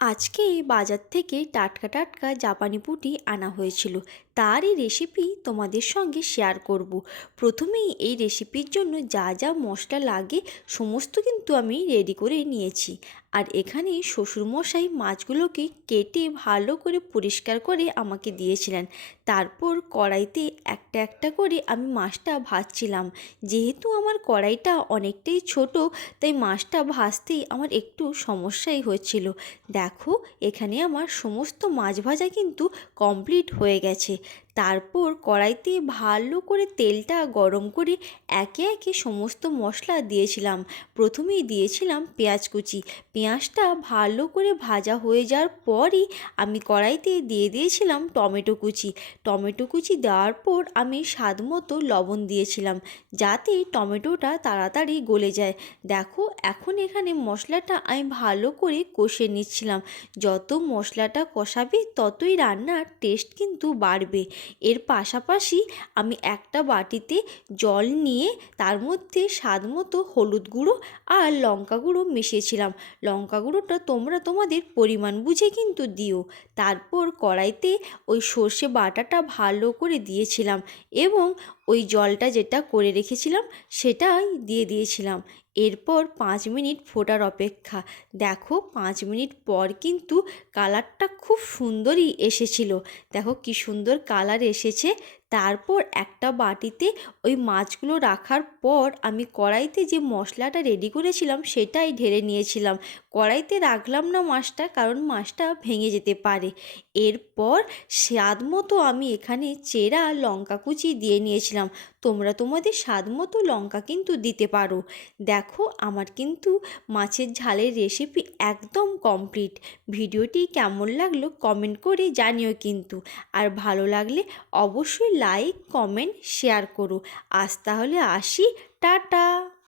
আজকে বাজার থেকে টাটকা টাটকা জাপানি পুঁটি আনা হয়েছিল। তারই রেসিপি তোমাদের সঙ্গে শেয়ার করব। প্রথমেই এই রেসিপির জন্য যা যা মশলা লাগে সমস্ত কিন্তু আমি রেডি করে নিয়েছি। আর এখানে শ্বশুরমশাই মাছগুলোকে কেটে ভালো করে পরিষ্কার করে আমাকে দিয়েছিলেন। তারপর কড়াইতে একটা একটা করে আমি মাছটা ভাজছিলাম। যেহেতু আমার কড়াইটা অনেকটাই ছোট, তাই মাছটা ভাজতেই আমার একটু সমস্যাই হচ্ছিল। দেখো, এখানে আমার সমস্ত মাছ ভাজা কিন্তু কমপ্লিট হয়ে গেছে। তারপর কড়াইতে ভালো করে তেলটা গরম করে একে একে সমস্ত মশলা দিয়েছিলাম। প্রথমেই দিয়েছিলাম পেঁয়াজ কুচি। পেঁয়াজটা ভালো করে ভাজা হয়ে যাওয়ার পরই আমি কড়াইতে দিয়ে দিয়েছিলাম টমেটো কুচি। টমেটো কুচি দেওয়ার পর আমি স্বাদ মতো লবণ দিয়েছিলাম, যাতে টমেটোটা তাড়াতাড়ি গলে যায়। দেখো, এখন এখানে মশলাটা আমি ভালো করে কষে নিচ্ছিলাম। যত মশলাটা কষাবে ততই রান্নার টেস্ট কিন্তু বাড়বে। এর পাশাপাশি আমি একটা বাটিতে জল নিয়ে তার মধ্যে স্বাদ মতো হলুদ গুঁড়ো আর লঙ্কা গুঁড়ো মিশিয়েছিলাম। লঙ্কা গুঁড়োটা তোমরা তোমাদের পরিমাণ বুঝে কিন্তু দিও। তারপর কড়াইতে ওই সর্ষে বাটাটা ভালো করে দিয়েছিলাম এবং ওই জলটা যেটা করে রেখেছিলাম সেটাই দিয়ে দিয়েছিলাম। এরপর 5 মিনিট ফোটার অপেক্ষা। দেখো, 5 মিনিট পর কিন্তু কালারটা খুব সুন্দরই এসেছিল। দেখো কি সুন্দর কালার এসেছে। তারপর একটা বাটিতে ওই মাছগুলো রাখার পর আমি কড়াইতে যে মশলাটা রেডি করেছিলাম সেটাই ঢেলে নিয়েছিলাম। কড়াইতে রাখলাম না মাছটা, কারণ মাছটা ভেঙে যেতে পারে। এরপর স্বাদ মতো আমি এখানে চেরা লঙ্কা কুচি দিয়ে নিয়েছিলাম। তোমরা তোমাদের স্বাদ মতো লঙ্কা কিন্তু দিতে পারো। দেখো, আমার কিন্তু মাছের ঝালের রেসিপি একদম কমপ্লিট। ভিডিওটি কেমন লাগলো কমেন্ট করে জানিও কিন্তু। আর ভালো লাগলে অবশ্যই লাইক, কমেন্ট, শেয়ার করো। আজ তাহলে আসি, টাটা।